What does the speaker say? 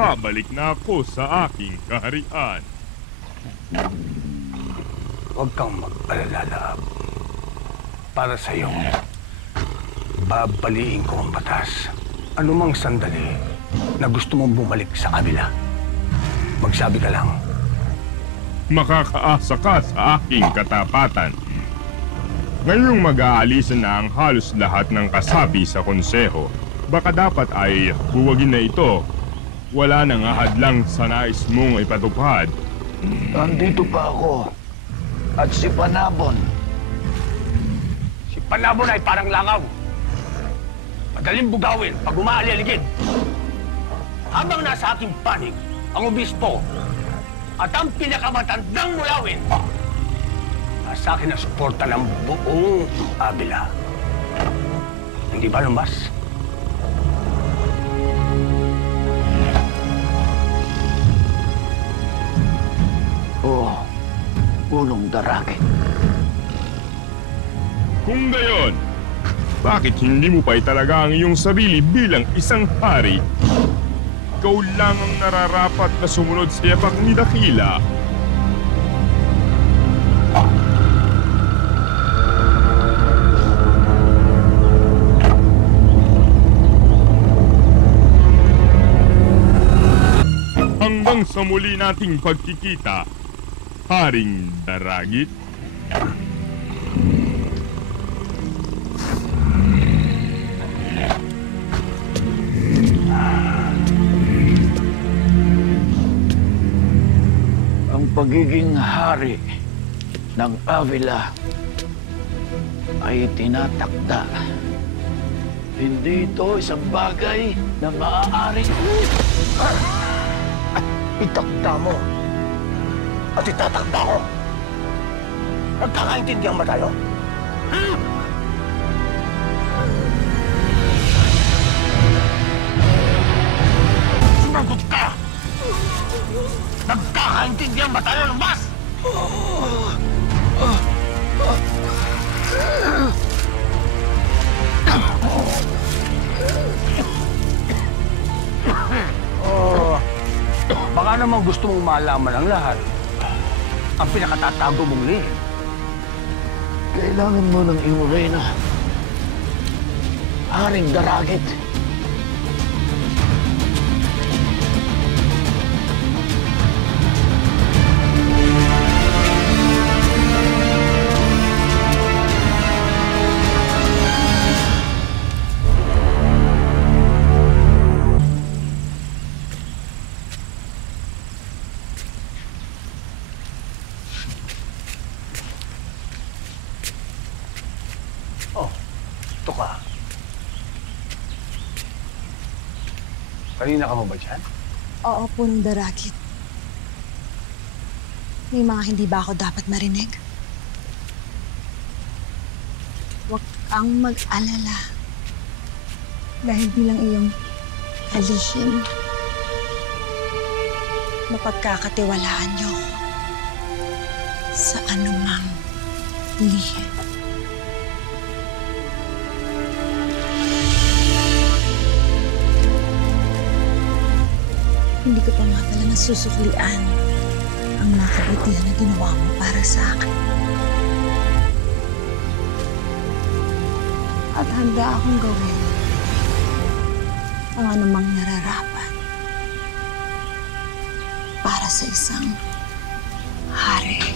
babalik na ako sa aking kaharian. Huwag kang mag-alala, Lab. Para sa iyo, babaliin ko ang batas. Anumang sandali na gusto mong bumalik sa kabila, magsabi ka lang. Makakaasa ka sa aking katapatan. Ngayong mag-aalisan na ang halos lahat ng kasapi sa konseho, baka dapat ay buwagin na ito. Wala nang ahadlang sa nais mong ipatupad. Nandito pa ako. At si Panabon. Si Panabon ay parang langaw. Madaling bugawin pag umaaligid. Habang nasa aking panig, ang obispo at ang pinakamatandang mulawin, nasa akin ang suporta ng buong Avila. Hindi ba, Lumbas? Oo, Punong Darakit. Kung gayon, bakit hindi mo pa italaga ang iyong sarili bilang isang hari? Ikaw lang ang nararapat na sumunod sa yapak ni Dakila. Hanggang sa muli nating pagkikita, Haring Daragit. Ang pagiging hari ng Avila ay tinatakda. Hindi ito isang bagay na maaaring Itakda mo at itatakda ko. Nagkakaintindihan ba tayo? Sumagot ka! Nagkakaintindihan ba tayo, Lumbas? Baka naman gusto mong malaman ang lahat. Ang pinakatatago mong lihim. kailangan mo ng iyong reyna. Haring Daragit. Ito ka. Kanina ka mo ba dyan? Oo, Punong Darakit. May mga hindi ba ako dapat marinig? Huwag kang mag-alala. Dahil bilang iyong kalihim, mapagkakatiwalaan niyo ako sa anumang lihim. Hindi ko pa nga pala nasusuklian ang mga kabutihan na ginawa mo para sa akin. At handa akong gawin ang anumang nararapat para sa isang hari.